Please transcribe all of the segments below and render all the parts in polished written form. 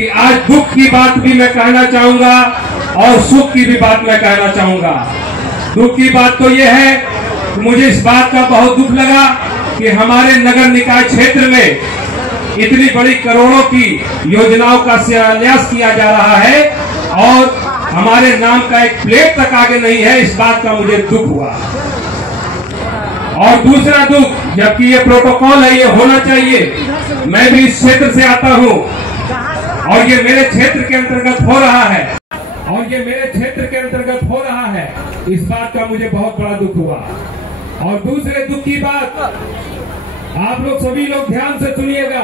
कि आज दुख की बात भी मैं कहना चाहूंगा और सुख की भी बात मैं कहना चाहूंगा। दुख की बात तो यह है कि मुझे इस बात का बहुत दुख लगा कि हमारे नगर निकाय क्षेत्र में इतनी बड़ी करोड़ों की योजनाओं का शिलान्यास किया जा रहा है और हमारे नाम का एक प्लेट तक आगे नहीं है। इस बात का मुझे दुख हुआ। और दूसरा दुख, जबकि ये प्रोटोकॉल है, ये होना चाहिए। मैं भी इस क्षेत्र से आता हूं और ये मेरे क्षेत्र के अंतर्गत हो रहा है इस बात का मुझे बहुत बड़ा दुख हुआ। और दूसरे दुख की बात, आप लोग सभी लोग ध्यान से सुनिएगा।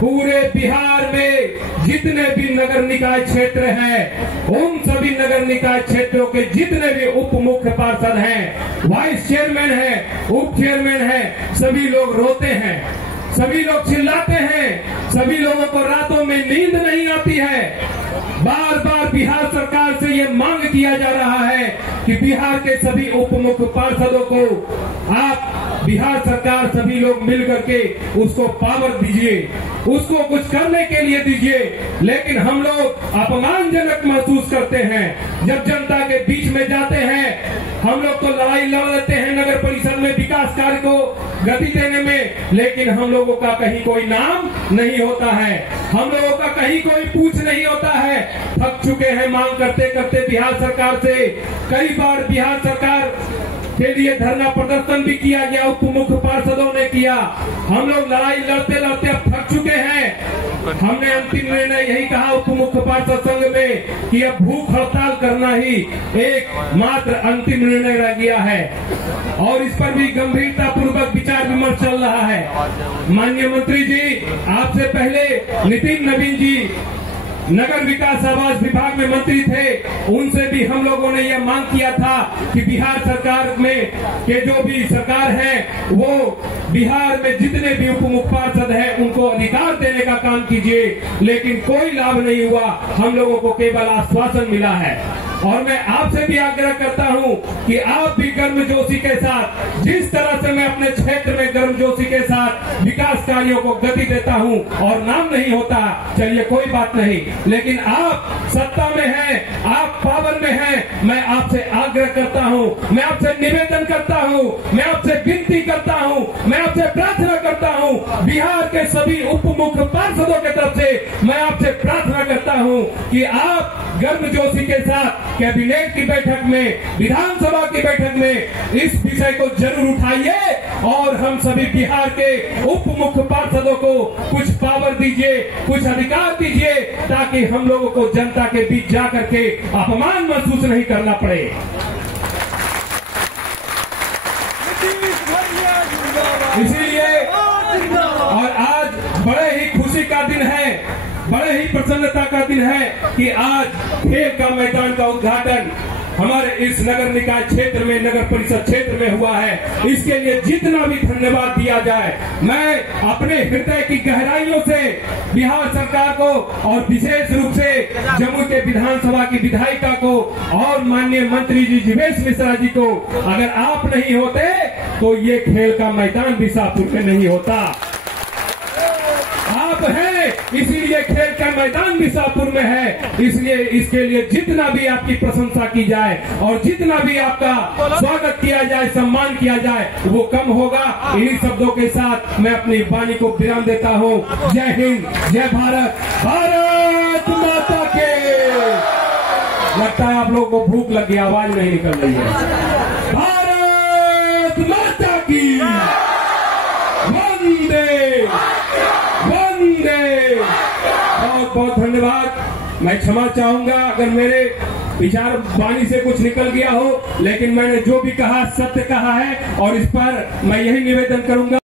पूरे बिहार में जितने भी नगर निकाय क्षेत्र हैं, उन सभी नगर निकाय क्षेत्रों के जितने भी उप मुख्य पार्षद हैं, वाइस चेयरमैन हैं, उप चेयरमैन हैं, सभी लोग रोते हैं, सभी लोग चिल्लाते हैं, सभी लोगों को रातों में नींद नहीं आती है। बार बार बिहार सरकार से ये मांग किया जा रहा है कि बिहार के सभी उप मुख्य पार्षदों को आप बिहार सरकार सभी लोग मिल करके उसको पावर दीजिए, उसको कुछ करने के लिए दीजिए। लेकिन हम लोग अपमानजनक महसूस करते हैं जब जनता के बीच में जाते हैं। हम लोग तो लड़ाई लड़ लेते हैं नगर परिषद में विकास कार्य को गति देने में, लेकिन हम लोगों का कहीं कोई नाम नहीं होता है, हम लोगों का कहीं कोई पूछ नहीं होता है। थक चुके हैं मांग करते करते बिहार सरकार से। कई बार बिहार सरकार के लिए धरना प्रदर्शन भी किया गया, उप मुख्य पार्षदों ने किया। हम लोग लड़ाई लड़ते लड़ते अब थक चुके हैं। हमने अंतिम निर्णय यही कहा उप मुख्य पार्षद संघ में कि अब भूख हड़ताल करना ही एक मात्र अंतिम निर्णय रह गया है और इस पर भी गंभीरता पूर्वक विचार विमर्श चल रहा है। माननीय मंत्री जी, आपसे पहले नितिन नवीन जी नगर विकास आवास विभाग में मंत्री थे, उनसे भी हम लोगों ने यह मांग किया था कि बिहार सरकार में के जो भी सरकार है वो बिहार में जितने भी उप मुख्य पार्षद हैं उनको अधिकार देने का काम कीजिए। लेकिन कोई लाभ नहीं हुआ, हम लोगों को केवल आश्वासन मिला है। और मैं आपसे भी आग्रह करता हूं कि आप भी गर्मजोशी के साथ, जिस तरह से मैं अपने क्षेत्र में गर्मजोशी के साथ विकास कार्यों को गति देता हूं और नाम नहीं होता, चलिए कोई बात नहीं, लेकिन आप सत्ता में हैं, आप पावर में हैं। मैं आपसे आग्रह करता हूं, मैं आपसे निवेदन करता हूं, मैं आपसे विनती करता हूं, मैं आपसे प्रार्थना करता हूं, बिहार के सभी उप मुख्य पार्षदों की तरफ से मैं आपसे प्रार्थना करता हूं कि आप गर्मजोशी के साथ कैबिनेट की बैठक में, विधानसभा की बैठक में इस विषय को जरूर उठाइए और हम सभी बिहार के उप मुख्य पार्षदों को कुछ पावर दीजिए, कुछ अधिकार दीजिए, ताकि हम लोगों को जनता के बीच जाकर के अपमान महसूस नहीं करना पड़े। इसीलिए और आज बड़े ही खुशी का दिन है, बड़े ही प्रसन्नता का दिन है कि आज खेल का मैदान का उद्घाटन हमारे इस नगर निकाय क्षेत्र में, नगर परिषद क्षेत्र में हुआ है। इसके लिए जितना भी धन्यवाद दिया जाए, मैं अपने हृदय की गहराइयों से बिहार सरकार को और विशेष रूप से जम्मू के विधानसभा की विधायिका को और माननीय मंत्री जी जीवेश मिश्रा जी को, अगर आप नहीं होते तो ये खेल का मैदान भी शाहपुर में नहीं होता। आप हैं, इसीलिए खेल का मैदान भी शाहपुर में है। इसलिए इसके लिए जितना भी आपकी प्रशंसा की जाए और जितना भी आपका स्वागत किया जाए, सम्मान किया जाए, वो कम होगा। इन्हीं शब्दों के साथ मैं अपनी वाणी को विराम देता हूँ। जय हिंद, जय भारत, भारत माता के। लगता है आप लोगों को भूख लग गई, आवाज नहीं निकल रही है। भारत माता की वंदे वंदे। बहुत बहुत धन्यवाद। मैं क्षमा चाहूंगा अगर मेरे विचार वाणी से कुछ निकल गया हो, लेकिन मैंने जो भी कहा सत्य कहा है और इस पर मैं यही निवेदन करूंगा।